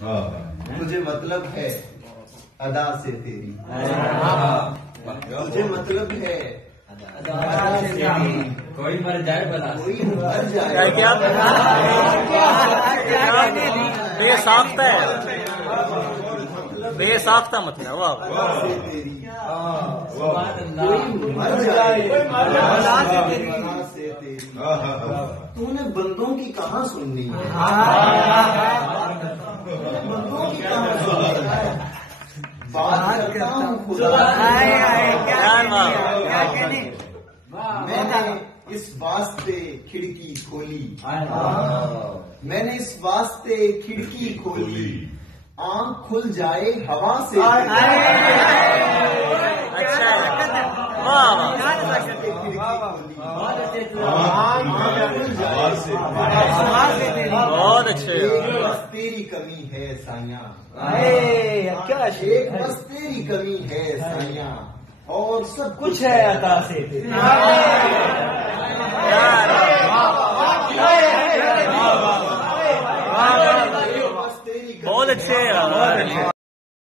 مجھے مطلب ہے ادا سے تیری، مجھے مطلب ہے ادا سے تیری، کوئی مر جائے بلا، کوئی مر جائے کیا بے ساختہ ہے، بے ساختہ مطلب واہ سے تیری، سبحان اللہ، مر جائے ادا سے تیری، ادا سے تیری۔ تو نے بندوں کی کہاں سننی ہے، بندوں کی کہاں سننی ہے، بات کرتا ہوں خدا میں نے اس واسطے کھڑکی کھولی، میں نے اس واسطے کھڑکی کھولی، آنکھ کھل جائے ہوا سے، اچھا واہ بہت اچھے، بس تیری کمی ہے سائیاں، ایک بس تیری کمی ہے سائیاں، اور سب کچھ ہے عطا سے تیری۔ بہت اچھے